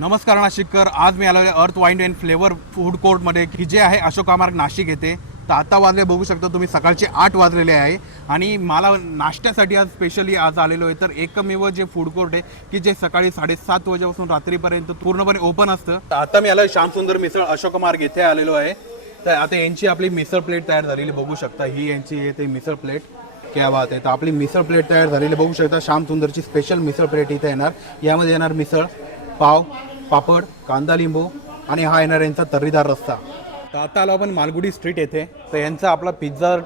नमस्कार नाशिककर आज मी आलो आहे Earth wind and flavour food कोर्टमध्ये की जे आहे अशोका मार्ग नाशिक येते तर आता वाजले बघू शकता तुम्ही सकाळचे आठ वाजलेले आहे. आणि मला नाश्त्यासाठी आज स्पेशली आज आलेलो आहे. तर एकमेव जे फूड कोर्ट आहे की जे सकाळी साडेसात वाजेपासून रात्रीपर्यंत पूर्णपणे ओपन असतं. तर आता मी आलो श्याम सुंदर मिसळ अशोका मार्ग येथे आलेलो आहे. तर आता यांची आपली मिसळ प्लेट तयार झालेली बघू शकता. ही यांची येते मिसळ प्लेट क्या बात आहे. तर आपली मिसळ प्लेट तयार झालेली बघू शकता. श्याम सुंदरची स्पेशल मिसळ प्लेट इथे येणार. यामध्ये येणार मिसळ पाव पापड कांदा लिंबू आणि हा येणार यांचा तर्रीदार रस्ता तर आता आलो आपण मालगुडी स्ट्रीट येथे. तर यांचा आपला पिझ्झा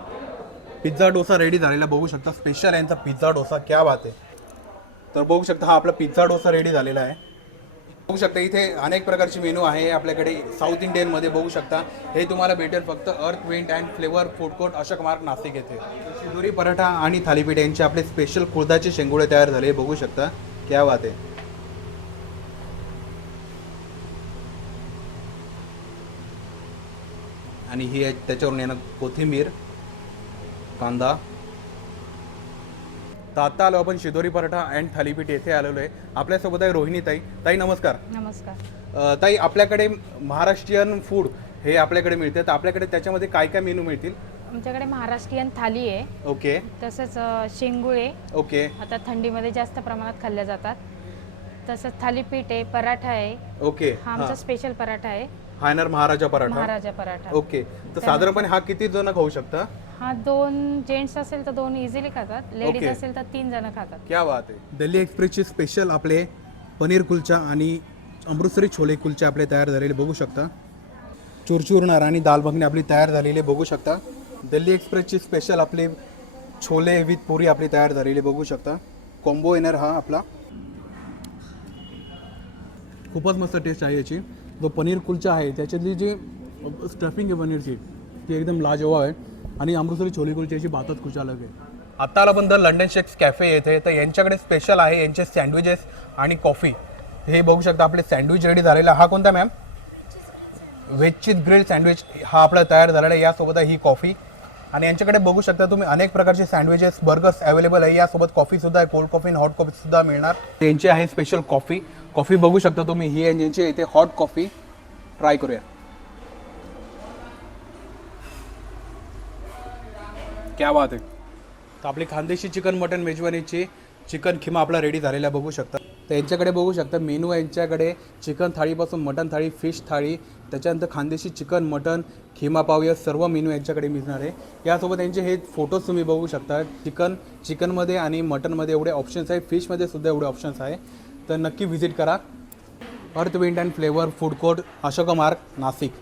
पिझ्झा डोसा रेडी झालेला. बघू शकता स्पेशल यांचा पिझ्झा डोसा. क्या बात आहे. तर बघू शकता हा आपला पिझ्झा डोसा रेडी झालेला आहे. बघू शकता इथे अनेक प्रकारचे मेनू आहे. आपल्याकडे साऊथ इंडियनमध्ये बघू शकता. हे तुम्हाला भेटेल फक्त Earth wind and flavour food court Ashok Marg Nashik येथे. शिदुरी पराठा आणि थालीपीठ यांचे आपले स्पेशल कुळदाचे शेंगोळे तयार झाले. बघू शकता. क्या बात आहे. आणि ही आहे त्याच्यावरून येणं कोथिंबीर कांदा. तर आता आलो आपण शिदोरी पराठा अँड थालीपीठ येथे आलेलो आहे. आपल्यासोबत आहे रोहिणी ताई. ताई नमस्कार. नमस्कार. ताई आपल्याकडे महाराष्ट्रीयन फूड हे आपल्याकडे मिळते. तर आपल्याकडे त्याच्यामध्ये काय काय मेनू मिळतील? आमच्याकडे महाराष्ट्रीयन थाली आहे. ओके. तसंच शेंगुळे. ओके. आता थंडीमध्ये जास्त प्रमाणात खाल्ल्या जातात. तसंच थालीपीठ आहे पराठा आहे. ओके. हा आमचा स्पेशल पराठा आहे. हा येणार महाराजा पराठा. महाराजा पराठा. ओके. तर साधारणपणे हा किती जण खाऊ शकता? हा दोन जेंट्स असेल तर दोन इझिली खातात. लेडीज. असेल तर तीन जण खातात. क्या बात आहे. दिल्ली एक्सप्रेसचे स्पेशल आपले पनीर कुलचा आणि अमृतसरी छोले कुलचे आपले तयार झालेले बघू शकता. चुरचुरणार आणि दाल भगणी आपली तयार झालेली बघू शकता. दिल्ली एक्सप्रेसची स्पेशल आपली छोले विथ पुरी आपली तयार झालेली बघू शकता. कॉम्बो येणार हा आपला. खूपच मस्त टेस्ट आहे याची. जो पनीर कुलचा आहे त्याच्यातली जी स्टफिंग आहे पनीरची ती एकदम लाजवाब आहे. आणि अमृतसरी छोले कुलची याची बातच कुछ अलग आहे. आता आला पण द लंडन शेक्स कॅफे येथे. तर यांच्याकडे स्पेशल आहे यांचे सँडविचेस आणि कॉफी हे बघू शकता आपले सँडविच रेडी झालेला हा कोणता मॅम व्हेजची ग्रिल्ड सँडविच हा आपला तयार झालेला आहे. यासोबत आहे ही कॉफी आणि यांच्याकडे बघू शकता तुम्ही अनेक प्रकारचे सँडविचेस बर्गर्स अवेलेबल आहे. यासोबत कॉफी सुद्धा आहे. कोल्ड कॉफी आणि हॉट कॉफी सुद्धा मिळणार. त्यांची आहे स्पेशल कॉफी कॉफी बघू शकता तुम्ही. ही आहे यांची इथे हॉट कॉफी ट्राय करूया. क्या बात आहे. तर आपली खानदेशी चिकन मटन मेजवानीची चिकन खिमा आपला रेडी झालेला बघू शकता. तर यांच्याकडे बघू शकता मेनू यांच्याकडे चिकन थाळीपासून मटन थाळी फिश थाळी त्याच्यानंतर खानदेशी चिकन मटन खिमा पाव या सर्व मेनू यांच्याकडे मिळणार आहे. यासोबत यांचे हे फोटोज तुम्ही बघू शकता चिकन चिकनमध्ये आणि मटनमध्ये एवढे ऑप्शन्स आहे फिशमध्ये सुद्धा एवढे ऑप्शन्स आहे. तर नक्की व्हिजिट करा. Earth wind and flavour food court Ashoka Marg Nashik.